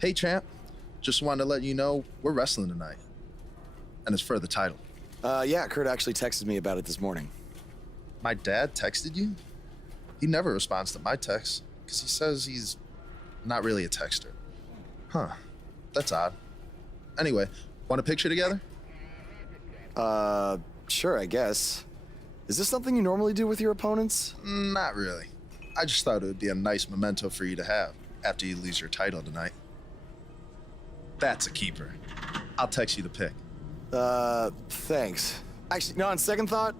Hey, champ. Just wanted to let you know we're wrestling tonight. And it's for the title. Yeah, Kurt actually texted me about it this morning. My dad texted you? He never responds to my texts because he says he's not really a texter. Huh. That's odd. Anyway, want a picture together? Sure, I guess. Is this something you normally do with your opponents? Not really. I just thought it would be a nice memento for you to have after you lose your title tonight. That's a keeper. I'll text you the pic. Thanks. Actually, no, on second thought,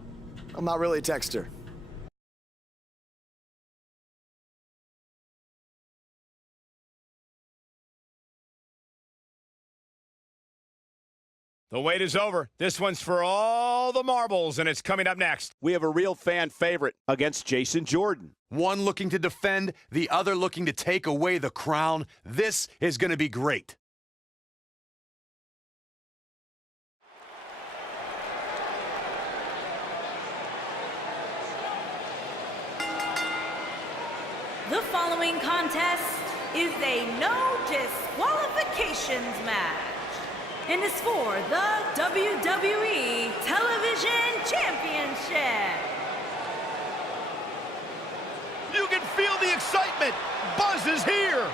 I'm not really a texter. The wait is over. This one's for all the marbles, and it's coming up next. We have a real fan favorite against Jason Jordan. One looking to defend, the other looking to take away the crown. This is going to be great. The following contest is a no disqualifications match and is for the WWE Television Championship. You can feel the excitement. Buzz is here.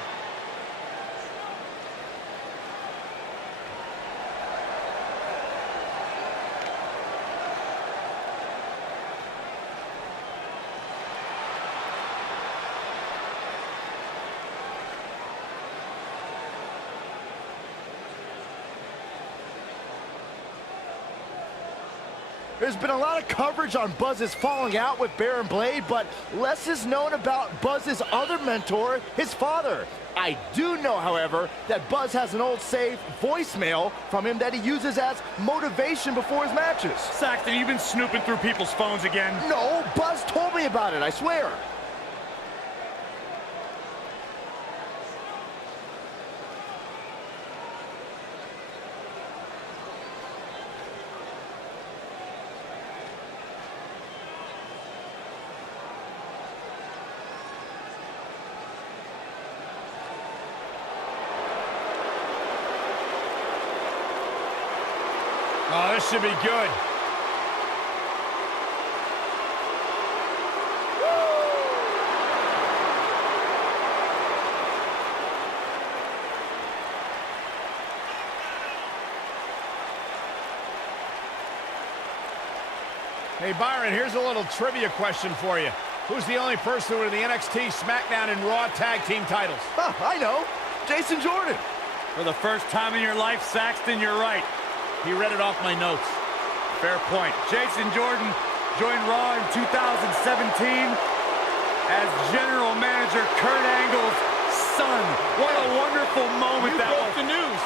There's been a lot of coverage on Buzz's falling out with Baron Blade, but less is known about Buzz's other mentor, his father. I do know, however, that Buzz has an old saved voicemail from him that he uses as motivation before his matches. Saxton, you've been snooping through people's phones again. No, Buzz told me about it, I swear. Oh, this should be good. Hey, Byron, here's a little trivia question for you. Who's the only person with the NXT, SmackDown, and Raw tag team titles? Oh, I know. Jason Jordan. For the first time in your life, Saxton, you're right. He read it off my notes. Fair point. Jason Jordan joined Raw in 2017 as General Manager Kurt Angle's son. What a wonderful moment that was. The news.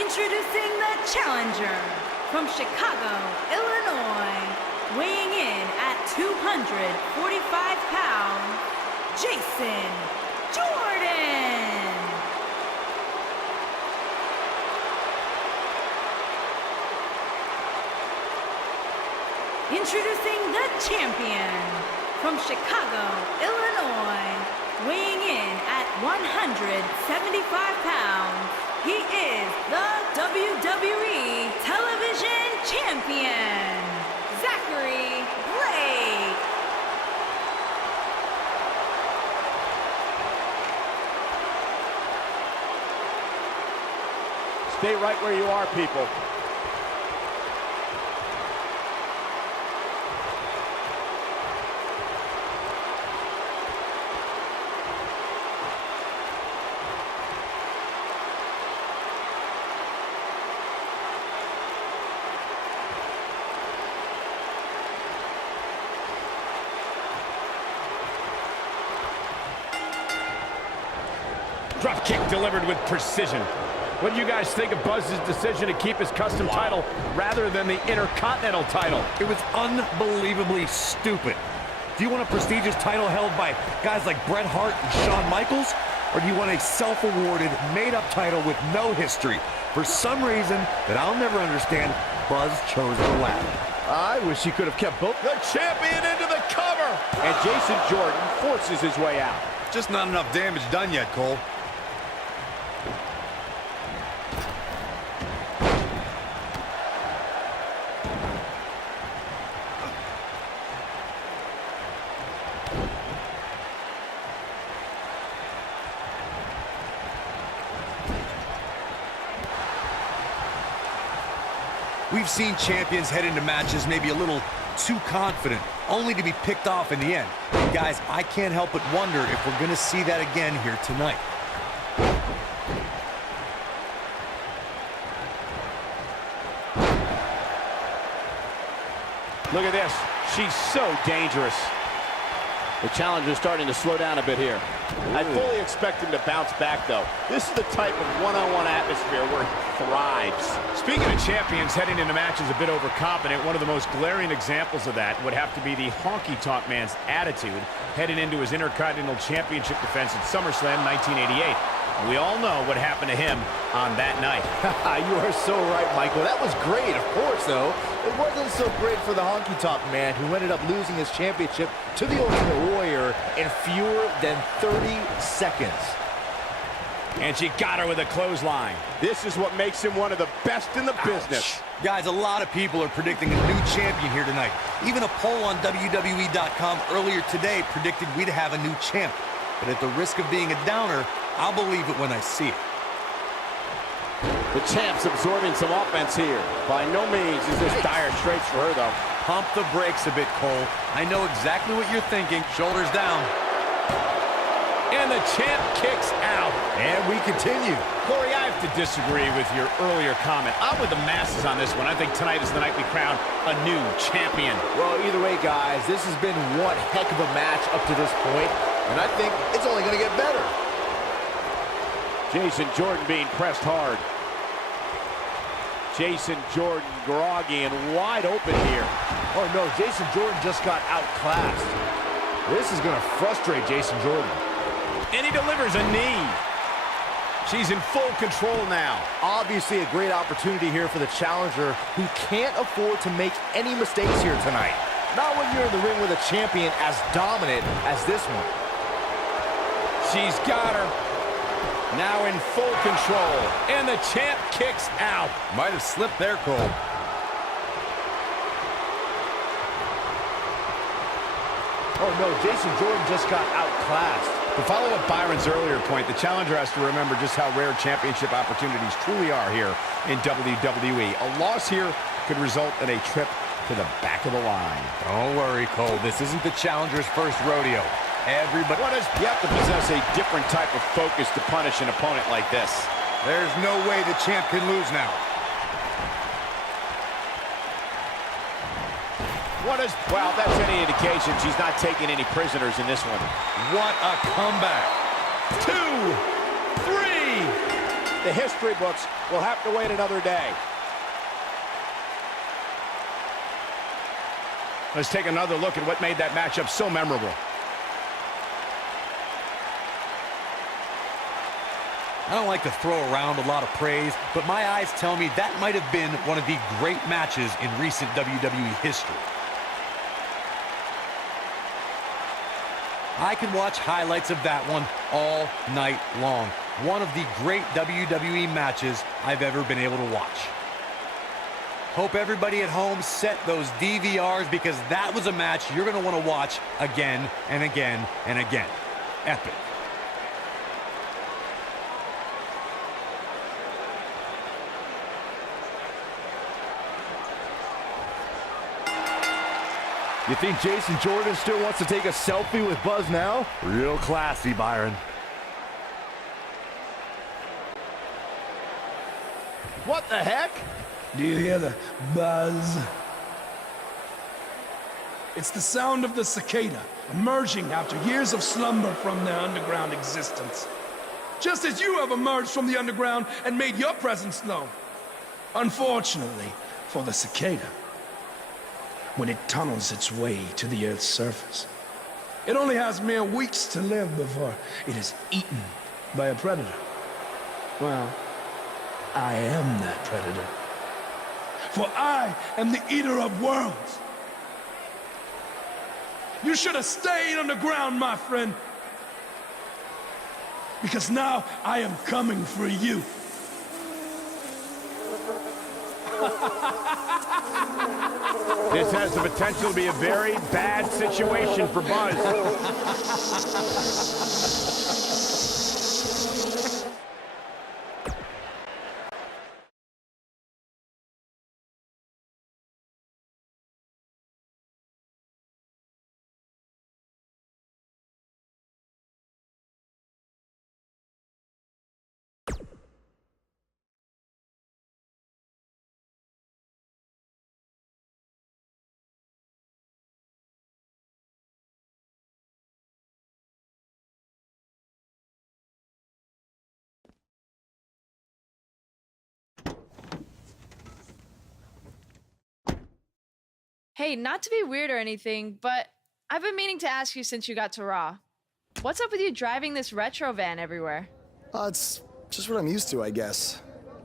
Introducing the challenger from Chicago, Illinois, weighing in at 245 pounds, Jason Jordan. Introducing the champion from Chicago, Illinois, weighing in at 175 pounds, he is the WWE Television Champion, Zachary Blake. Stay right where you are, people. Drop kick delivered with precision. What do you guys think of Buzz's decision to keep his custom title rather than the Intercontinental title? It was unbelievably stupid. Do you want a prestigious title held by guys like Bret Hart and Shawn Michaels? or do you want a self-awarded, made-up title with no history? For some reason that I'll never understand, Buzz chose the latter. I wish he could have kept both. The champion into the cover. And Jason Jordan forces his way out. Just not enough damage done yet, Cole. We've seen champions head into matches maybe a little too confident, only to be picked off in the end. And guys, I can't help but wonder if we're going to see that again here tonight. Look at this. She's so dangerous. The challenger's starting to slow down a bit here. I fully expect him to bounce back, though. This is the type of one-on-one atmosphere where he thrives. Speaking of champions heading into matches a bit overconfident, one of the most glaring examples of that would have to be the honky-tonk man's attitude heading into his Intercontinental Championship defense at SummerSlam 1988. We all know what happened to him on that night. You are so right, Michael. That was great, of course, though. It wasn't so great for the honky-tonk man who ended up losing his championship to the Ultimate Warrior in fewer than 30 seconds. And she got her with a clothesline. This is what makes him one of the best in the business. Guys, a lot of people are predicting a new champion here tonight. Even a poll on WWE.com earlier today predicted we'd have a new champ. But at the risk of being a downer, I'll believe it when I see it. The champ's absorbing some offense here. By no means is this dire straits for her, though. Pump the brakes a bit, Cole. I know exactly what you're thinking. Shoulders down. And the champ kicks out. And we continue. Corey, I have to disagree with your earlier comment. I'm with the masses on this one. I think tonight is the night we crown a new champion. Well, either way, guys, this has been one heck of a match up to this point, and I think it's only going to get better. Jason Jordan being pressed hard. Jason Jordan groggy and wide open here. Oh, no, Jason Jordan just got outclassed. This is going to frustrate Jason Jordan. And he delivers a knee. She's in full control now. Obviously a great opportunity here for the challenger who can't afford to make any mistakes here tonight. Not when you're in the ring with a champion as dominant as this one. She's got her. Now in full control. And the champ kicks out. Might have slipped there, Cole. Oh, no, Jason Jordan just got outclassed. To follow up Byron's earlier point, the challenger has to remember just how rare championship opportunities truly are here in WWE. A loss here could result in a trip to the back of the line. Don't worry, Cole. This isn't the challenger's first rodeo. Everybody... You have to possess a different type of focus to punish an opponent like this. There's no way the champ can lose now. Well, if that's any indication, she's not taking any prisoners in this one. What a comeback. 2, 3. The history books will have to wait another day. Let's take another look at what made that matchup so memorable. I don't like to throw around a lot of praise, but my eyes tell me that might have been one of the great matches in recent WWE history. I can watch highlights of that one all night long. One of the great WWE matches I've ever been able to watch. Hope everybody at home set those DVRs because that was a match you're going to want to watch again and again and again. Epic. You think Jason Jordan still wants to take a selfie with Buzz now? Real classy, Byron. What the heck? Do you hear the buzz? It's the sound of the cicada emerging after years of slumber from their underground existence. Just as you have emerged from the underground and made your presence known. Unfortunately for the cicada, when it tunnels its way to the Earth's surface, it only has mere weeks to live before it is eaten by a predator. Well, I am that predator. For I am the eater of worlds. You should have stayed on the ground, my friend. Because now I am coming for you. This has the potential to be a very bad situation for Buzz. Hey, not to be weird or anything, but I've been meaning to ask you since you got to Raw. What's up with you driving this retro van everywhere? It's just what I'm used to, I guess.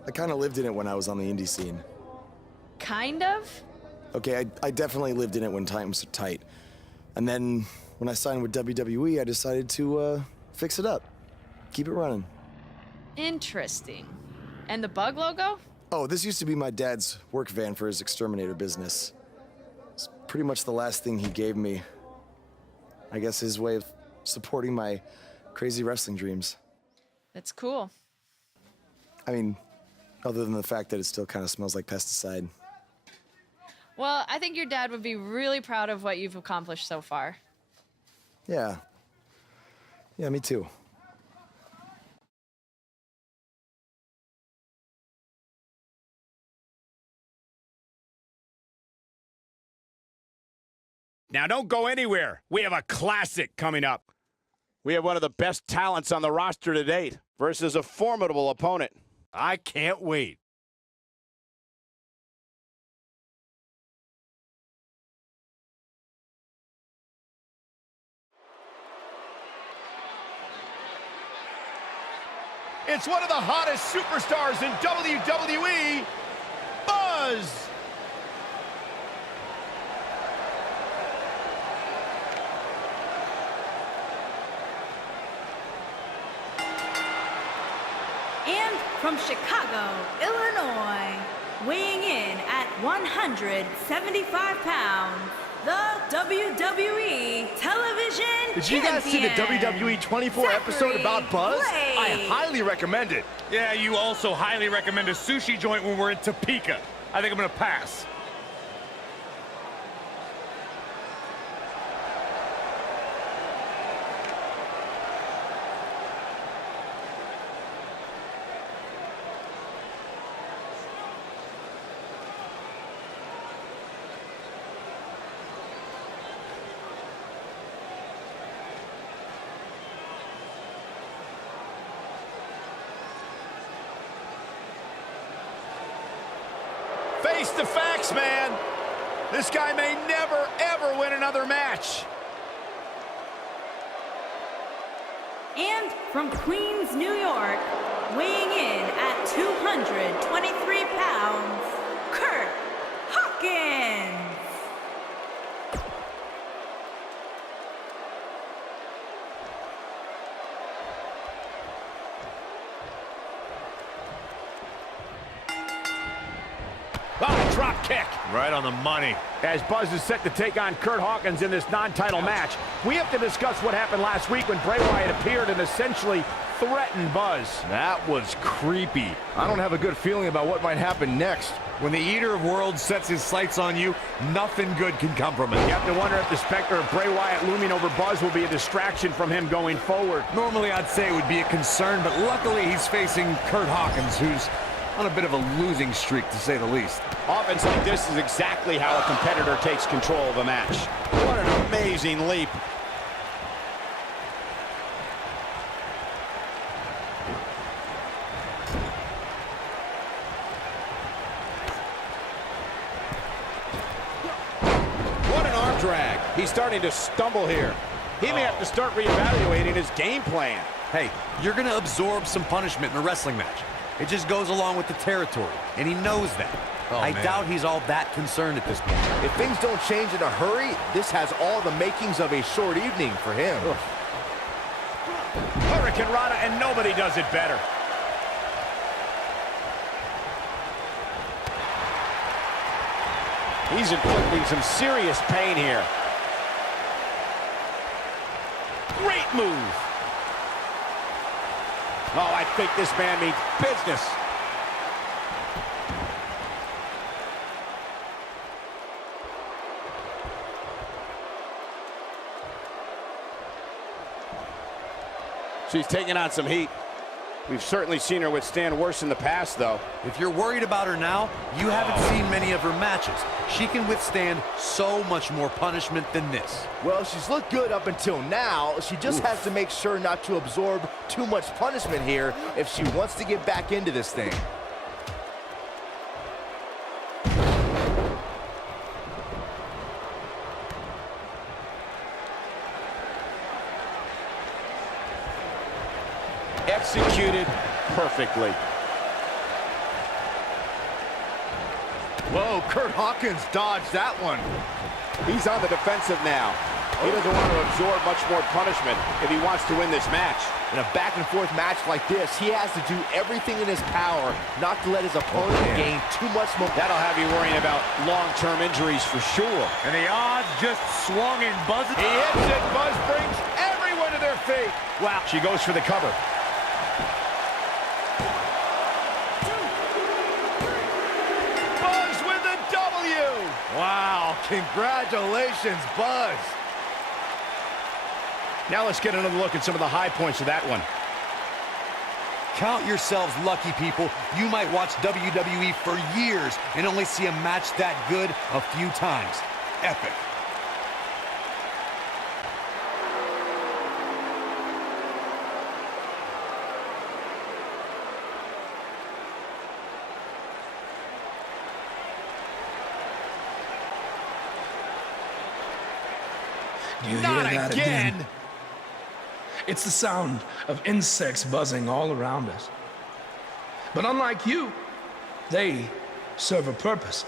I kind of lived in it when I was on the indie scene. Kind of? Okay, I definitely lived in it when times were tight. And then when I signed with WWE, I decided to fix it up. Keep it running. Interesting. And the bug logo? Oh, this used to be my dad's work van for his exterminator business. It's pretty much the last thing he gave me. I guess his way of supporting my crazy wrestling dreams. That's cool. I mean, other than the fact that it still kind of smells like pesticide. Well, I think your dad would be really proud of what you've accomplished so far. Yeah. Yeah, me too. Now don't go anywhere. We have a classic coming up. We have one of the best talents on the roster to date versus a formidable opponent. I can't wait. It's one of the hottest superstars in WWE, Buzz! And from Chicago, Illinois, weighing in at 175 pounds, the WWE Television Did you guys see the WWE 24 episode about Buzz? I highly recommend it. Yeah, you also highly recommend a sushi joint when we're in Topeka. I think I'm gonna pass. Face the facts, man. This guy may never, ever win another match. And from Queens, New York, weighing in at 223 pounds, Kurt Hawkins. Oh, drop kick. Right on the money. As Buzz is set to take on Kurt Hawkins in this non-title match, we have to discuss what happened last week when Bray Wyatt appeared and essentially threatened Buzz. That was creepy. I don't have a good feeling about what might happen next. When the Eater of Worlds sets his sights on you, nothing good can come from it. You have to wonder if the specter of Bray Wyatt looming over Buzz will be a distraction from him going forward. Normally I'd say it would be a concern, but luckily he's facing Kurt Hawkins, who's on a bit of a losing streak, to say the least. Offense like this is exactly how a competitor takes control of a match. What an amazing leap. What an arm drag. He's starting to stumble here. He may have to start reevaluating his game plan. Hey, you're gonna absorb some punishment in a wrestling match. It just goes along with the territory, and he knows that. I doubt he's all that concerned at this point. If things don't change in a hurry, this has all the makings of a short evening for him. Hurricane Rana, and nobody does it better. He's inflicting some serious pain here. Great move. Oh, I think this man means business. She's taking on some heat. We've certainly seen her withstand worse in the past, though. If you're worried about her now, you haven't seen many of her matches. She can withstand so much more punishment than this. Well, she's looked good up until now. She just has to make sure not to absorb too much punishment here if she wants to get back into this thing. Executed perfectly. Whoa, Kurt Hawkins dodged that one. He's on the defensive now. He doesn't want to absorb much more punishment if he wants to win this match. In a back-and-forth match like this, he has to do everything in his power not to let his opponent gain too much momentum. That'll have you worrying about long-term injuries for sure. And the odds just swung in Buzz. He hits it. Buzz brings everyone to their feet. Wow. She goes for the cover. Buzz with a W. Wow, congratulations, Buzz. Now let's get another look at some of the high points of that one. Count yourselves lucky, people. You might watch WWE for years and only see a match that good a few times. Epic. Do you hear Not that again. again? It's the sound of insects buzzing all around us. But unlike you, they serve a purpose.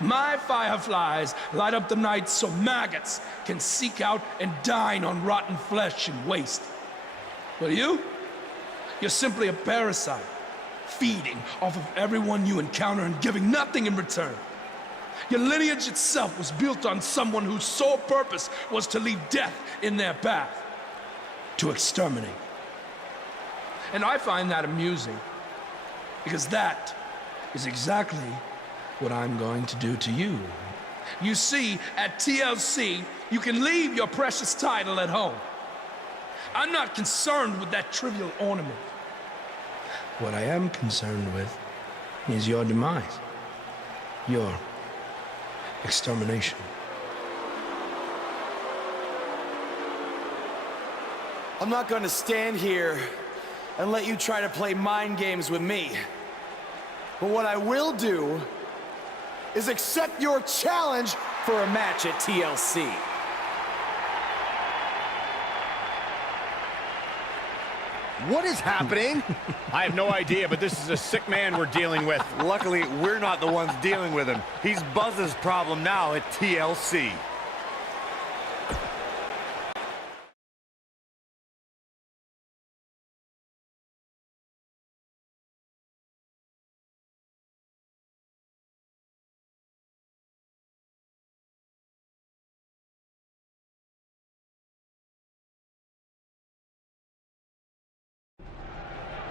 My fireflies light up the night so maggots can seek out and dine on rotten flesh and waste. But you're simply a parasite, feeding off of everyone you encounter and giving nothing in return. Your lineage itself was built on someone whose sole purpose was to leave death in their path, to exterminate. And I find that amusing, because that is exactly what I'm going to do to you. You see, at TLC, you can leave your precious title at home. I'm not concerned with that trivial ornament. What I am concerned with is your demise, your extermination. I'm not going to stand here and let you try to play mind games with me. But what I will do is accept your challenge for a match at TLC. What is happening? I have no idea, but this is a sick man we're dealing with. Luckily, we're not the ones dealing with him. He's Buzz's problem now at TLC.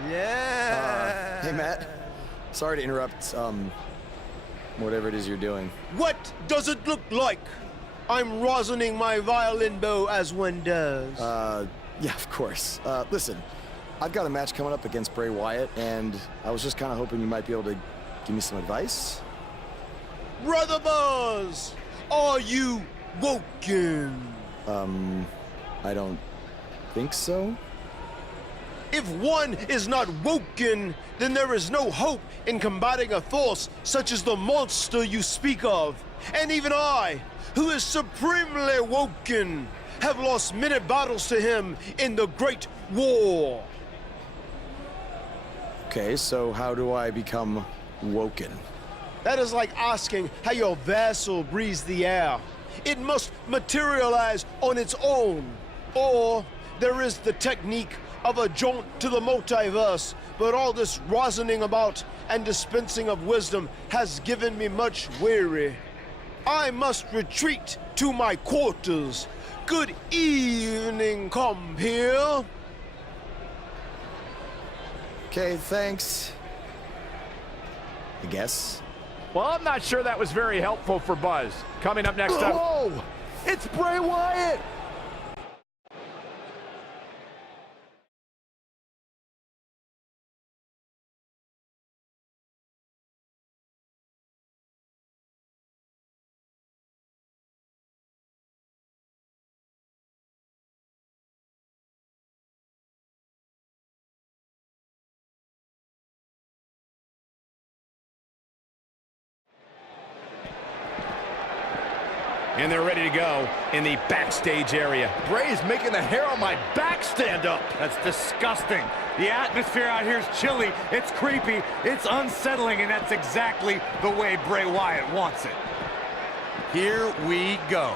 Yeah. Hey, Matt. Sorry to interrupt, whatever it is you're doing. What does it look like? I'm rosining my violin bow as one does. Yeah, of course. Listen, I've got a match coming up against Bray Wyatt, and I was just kind of hoping you might be able to give me some advice. Brother Buzz, are you woken? I don't think so. If one is not woken, then there is no hope in combating a force such as the monster you speak of. And even I, who is supremely woken, have lost many battles to him in the great war. Okay, so how do I become woken? That is like asking how your vessel breathes the air. It must materialize on its own. Or there is the technique of a jaunt to the multiverse, but all this rosining about and dispensing of wisdom has given me much weary. I must retreat to my quarters. Good evening, compeer. Okay, thanks. I guess. Well, I'm not sure that was very helpful for Buzz. Coming up next up. Oh, it's Bray Wyatt. And they're ready to go in the backstage area. Bray's making the hair on my back stand up. That's disgusting. The atmosphere out here is chilly, it's creepy, it's unsettling, and that's exactly the way Bray Wyatt wants it. Here we go.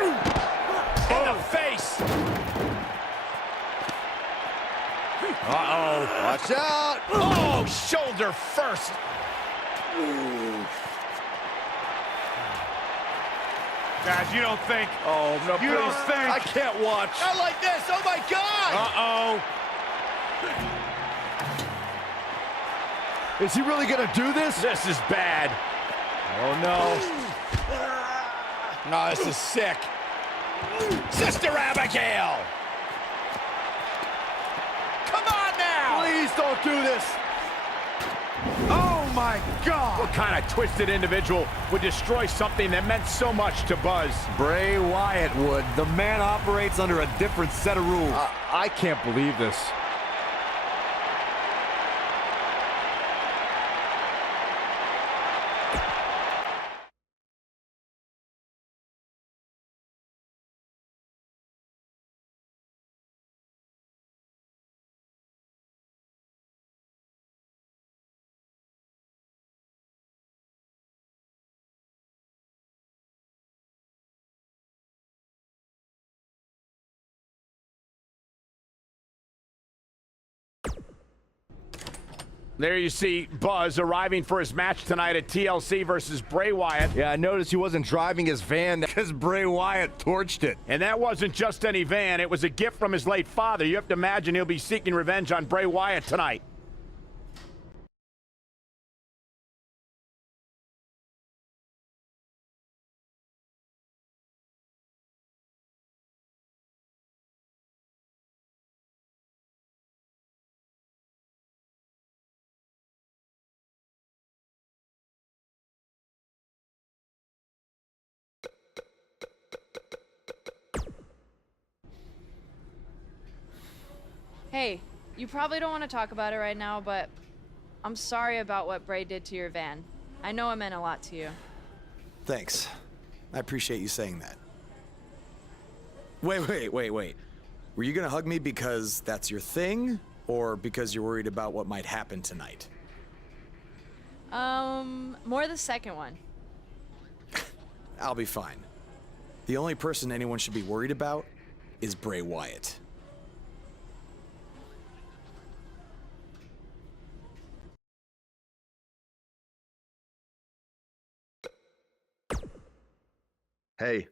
In the face. Uh-oh. Watch out. Oh, shoulder first. Guys, you don't think. Oh, no, You don't think. I can't watch. Not like this, oh my God! Uh-oh. Is he really gonna do this? This is bad. Oh, no. No, this is sick. Sister Abigail. Come on now. Please don't do this. Oh, my God. What kind of twisted individual would destroy something that meant so much to Buzz? Bray Wyatt would. The man operates under a different set of rules. I can't believe this. There you see Buzz arriving for his match tonight at TLC versus Bray Wyatt. Yeah, I noticed he wasn't driving his van. Because Bray Wyatt torched it. And that wasn't just any van. It was a gift from his late father. You have to imagine he'll be seeking revenge on Bray Wyatt tonight. Hey, you probably don't want to talk about it right now, but I'm sorry about what Bray did to your van. I know it meant a lot to you. Thanks. I appreciate you saying that. Wait. Were you gonna hug me because that's your thing? Or because you're worried about what might happen tonight? More the second one. I'll be fine. The only person anyone should be worried about is Bray Wyatt. Hey.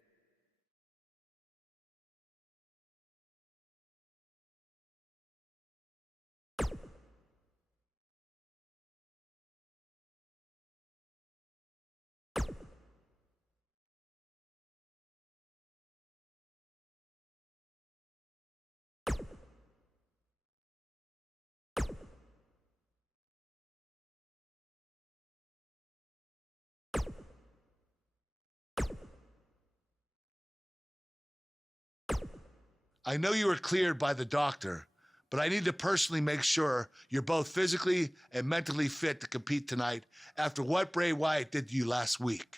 I know you were cleared by the doctor, but I need to personally make sure you're both physically and mentally fit to compete tonight after what Bray Wyatt did to you last week.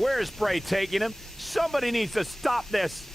Where is Bray taking him? Somebody needs to stop this.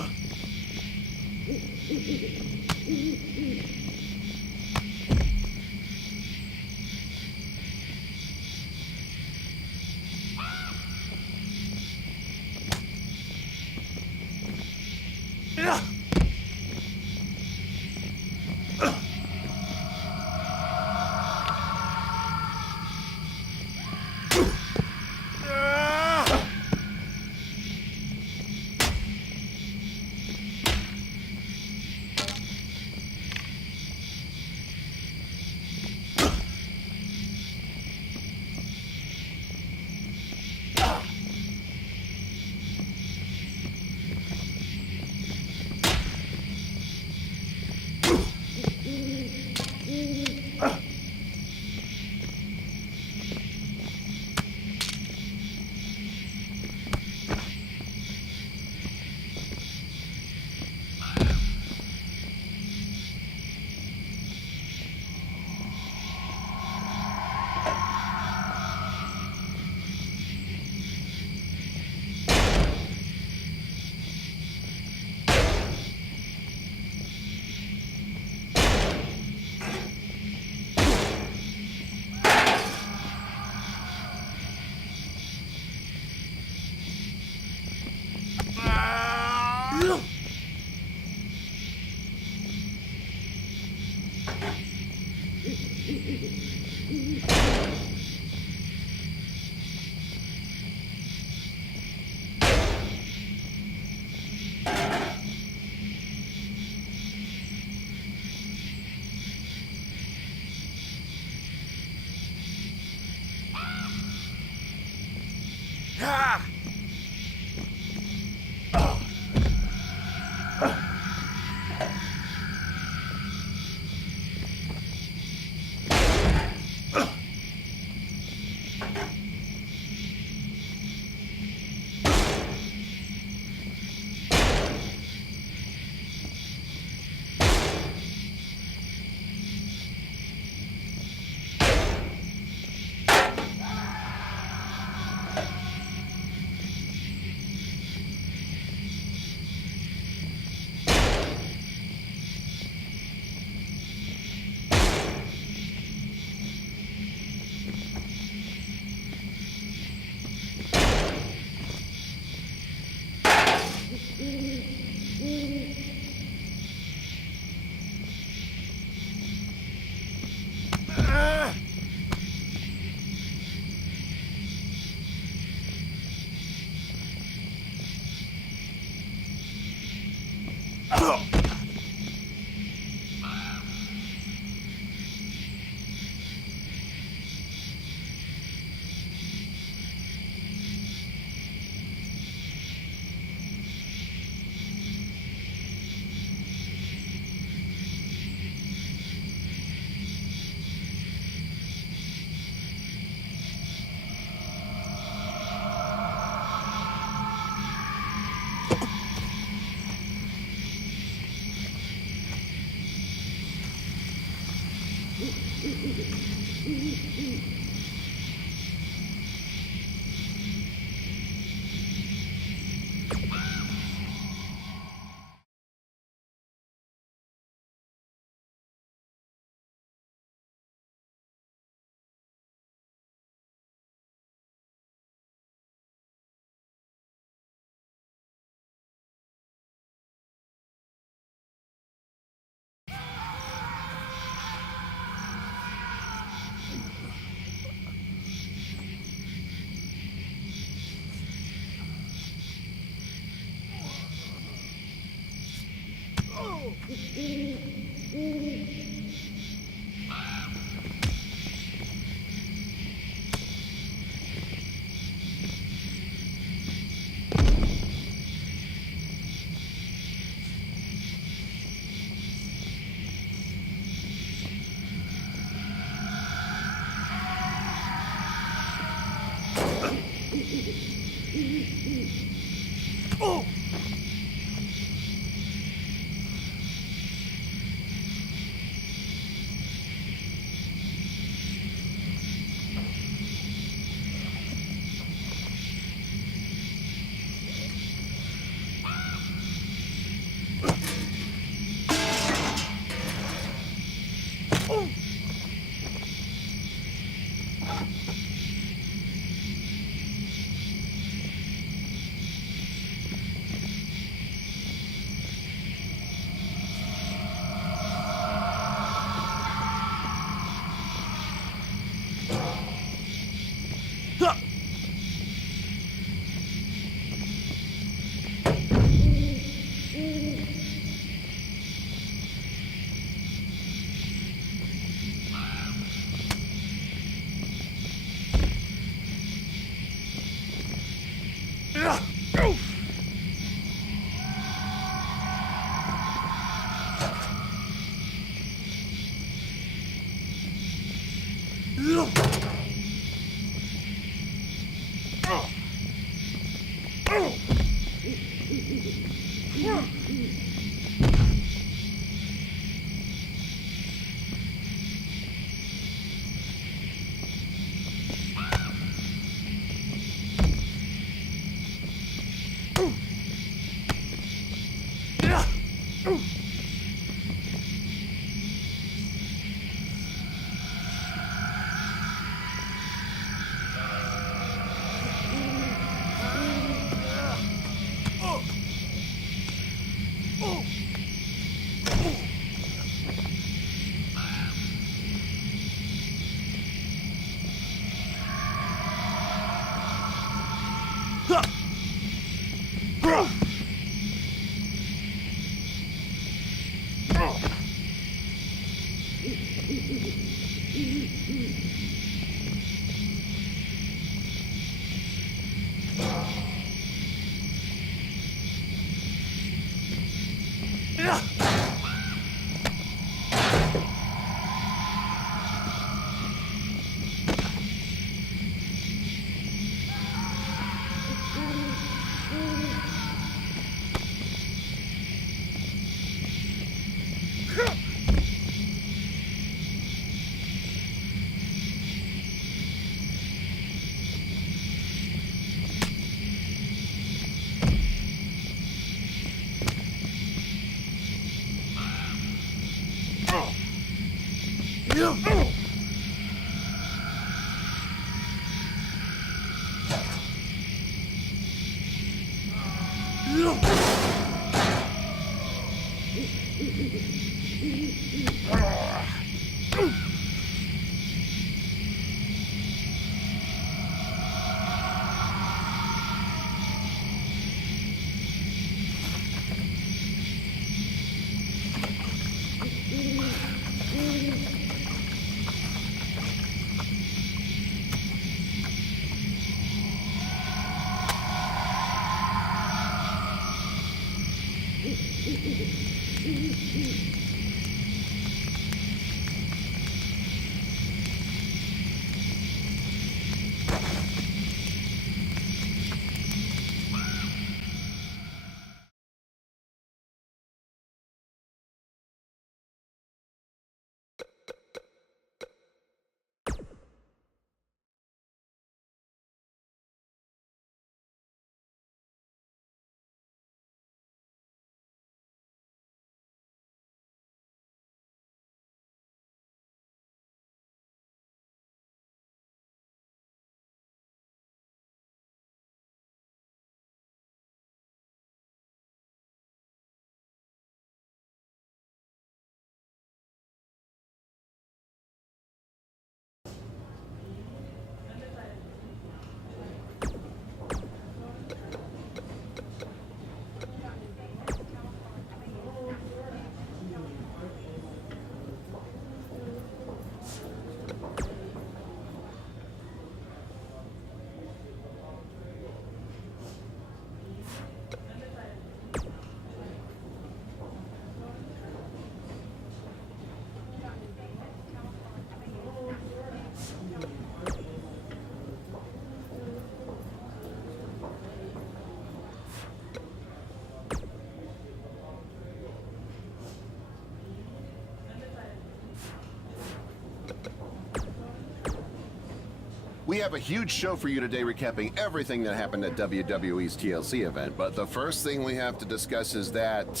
We have a huge show for you today, recapping everything that happened at WWE's TLC event. But the first thing we have to discuss is that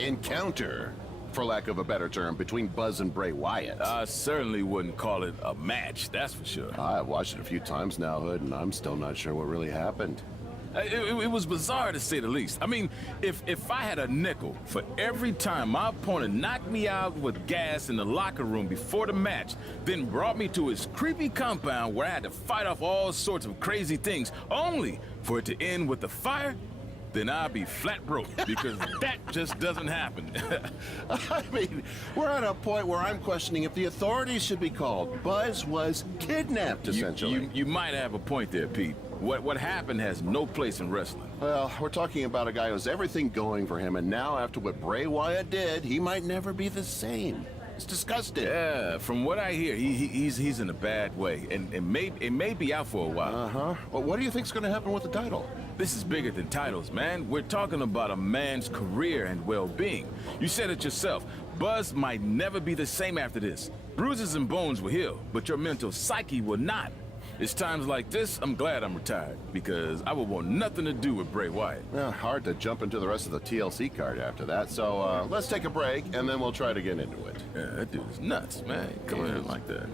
encounter, for lack of a better term, between Buzz and Bray Wyatt. I certainly wouldn't call it a match, that's for sure. I've watched it a few times now, Hood, and I'm still not sure what really happened. It was bizarre, to say the least. I mean, if I had a nickel for every time my opponent knocked me out with gas in the locker room before the match, then brought me to his creepy compound where I had to fight off all sorts of crazy things, only for it to end with a fire, then I'd be flat broke, because that just doesn't happen. I mean, we're at a point where I'm questioning if the authorities should be called. Buzz was kidnapped, essentially. You might have a point there, Pete. What happened has no place in wrestling. Well, we're talking about a guy who has everything going for him, and now after what Bray Wyatt did, he might never be the same. It's disgusting. Yeah, from what I hear, he's in a bad way, and it may be out for a while. Uh-huh. Well, what do you think's going to happen with the title? This is bigger than titles, man. We're talking about a man's career and well-being. You said it yourself. Buzz might never be the same after this. Bruises and bones will heal, but your mental psyche will not. It's times like this, I'm glad I'm retired, because I would want nothing to do with Bray Wyatt. Well, hard to jump into the rest of the TLC card after that, so let's take a break, and then we'll try to get into it. Yeah, that dude is nuts, man. Come in like that.